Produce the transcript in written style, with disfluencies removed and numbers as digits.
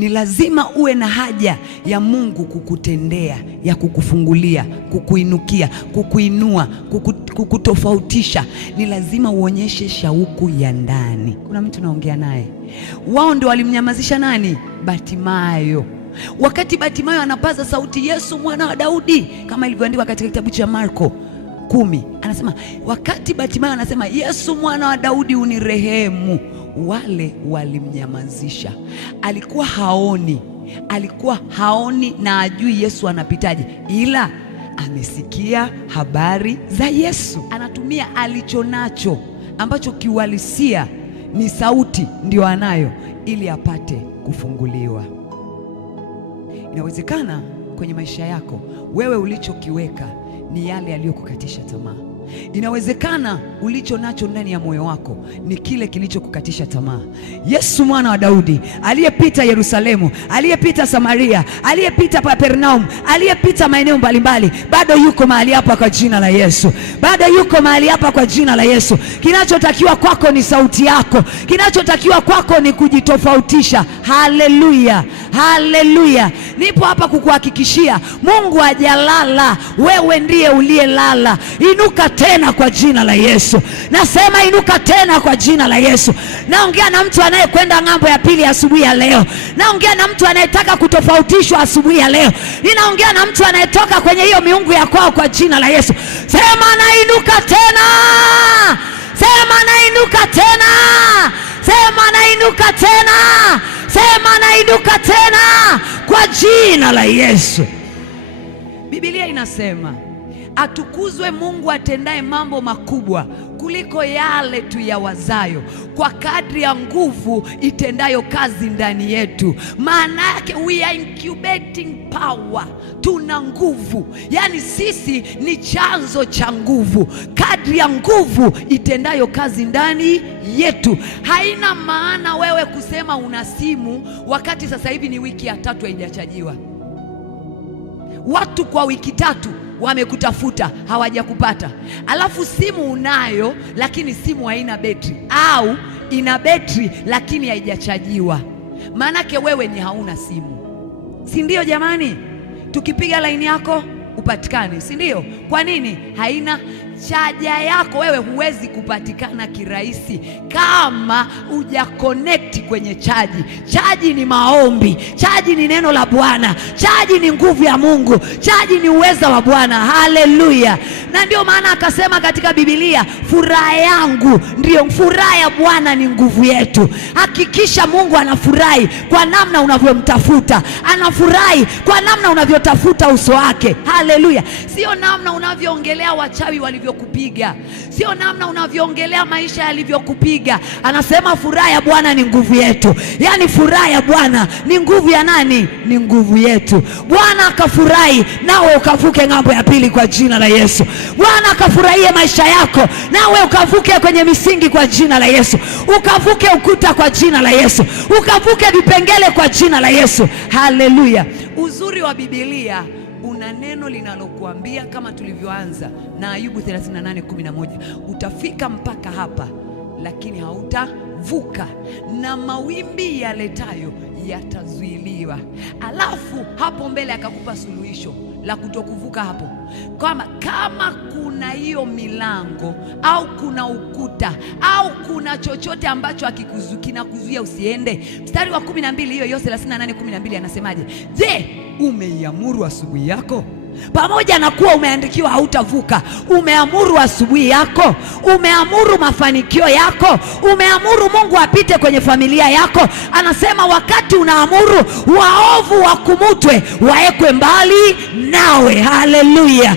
Ni lazima uwe na haja ya Mungu kukutendea, ya kukufungulia, kukuinukia, kukuinua, kukutofautisha. Ni lazima uonyeshe shauku ya ndani. Kuna mtu naongea naye, wao ndio walimnyamazisha nani? Bartimayo. Wakati Bartimayo anapaza sauti, Yesu mwana wa Daudi, kama ilivyoandikwa katika kitabu cha Marko 10, anasema wakati Bartimayo anasema Yesu mwana wa Daudi unirehemu, wale walimnyamazisha. Alikuwa haoni na ajui Yesu anapitaje, ila amesikia habari za Yesu. Anatumia alichonacho ambacho kiuhalisia ni sauti, ndio anayo, ili apate kufunguliwa. Inawezekana kwenye maisha yako wewe ulichokiweka ni yale yaliyokukatisha tamaa. Inawezekana ulicho nacho ndani ya moyo wako ni kile kilichokukatisha tamaa. Yesu mwana wa Daudi, aliyepita Yerusalemu, aliyepita Samaria, aliyepita Kapernaum, aliyepita maeneo mbalimbali, bado yuko mahali hapa kwa jina la Yesu. Bado yuko mahali hapa kwa jina la Yesu. Kinachotakiwa kwako ni sauti yako. Kinachotakiwa kwako ni kujitofautisha. Haleluya, haleluya. Nipo hapa kukuhakikishia Mungu hajalala, wewe ndiye uliyelala. Inuka tena kwa jina la Yesu. Nasema inuka tena kwa jina la Yesu. Naongea na mtu anayekwenda ng'ambo ya pili asubuhi ya leo. Naongea na mtu anayetaka kutofautishwa asubuhi ya leo. Ninaongea na mtu anayetoka kwenye hiyo miungu ya kwao kwa jina la Yesu. Sema nainuka tena. Sema nainuka tena. Sema nainuka tena. Sema nainuka tena kwa jina la Yesu. Biblia inasema atukuzwe Mungu atendaye mambo makubwa kuliko yale tuyawazayo, kwa kadri ya nguvu itendayo kazi ndani yetu. Maana yake we are incubating power. Tuna nguvu, yani sisi ni chanzo cha nguvu, kadri ya nguvu itendayo kazi ndani yetu. Haina maana wewe kusema una simu wakati sasa hivi ni wiki ya 3 haijachajiwa. Watu kwa wiki 3 wamekutafuta hawajakupata, alafu simu unayo lakini simu haina betri, au ina betri lakini haijachajiwa. Maanake wewe ni hauna simu, si ndio jamani? Tukipiga laini yako upatikane, si ndio? Kwa nini? Haina chaja yako. Wewe huwezi kupatikana kirahisi kama uja connect kwenye chaji. Chaji ni maombi, chaji ni neno la Bwana, chaji ni nguvu ya Mungu, chaji ni uweza wa Bwana. Haleluya! Na ndio maana akasema katika Biblia, furaha yangu ndio furaha ya Bwana ni nguvu yetu. Hakikisha Mungu anafurahi kwa namna unavyomtafuta, anafurahi kwa namna unavyotafuta uso wake. Haleluya! Sio namna unavyoongelea wachawi walivyokupiga, sio namna unavyoongelea maisha yalivyokupiga. Anasema furaha ya Bwana ni nguvu yetu. Yani furaha ya Bwana ni nguvu ya nani? Ni nguvu yetu. Bwana akafurahi nawe ukavuke ng'ambo ya pili kwa jina la Yesu. Bwana akafurahie maisha yako nawe ukavuke kwenye misingi kwa jina la Yesu. Ukavuke ukuta kwa jina la Yesu. Ukavuke vipengele kwa jina la Yesu. Haleluya! Uzuri wa Biblia una neno linalokuambia kama tulivyoanza na Ayubu 38:11, utafika mpaka hapa lakini hautavuka, na mawimbi yaletayo yatazuiliwa. Alafu hapo mbele akakupa suluhisho la kutokuvuka hapo, kama kuna hiyo milango au kuna ukuta au kuna chochote ambacho kinakuzuia usiende. Mstari wa 12 hiyo 38:12 anasemaje? Je, umeiamuru asubuhi yako? Pamoja na kuwa umeandikiwa hautavuka, umeamuru asubuhi yako? Umeamuru mafanikio yako? Umeamuru Mungu apite kwenye familia yako? Anasema wakati unaamuru, waovu wakumutwe, waekwe mbali nawe. Haleluya!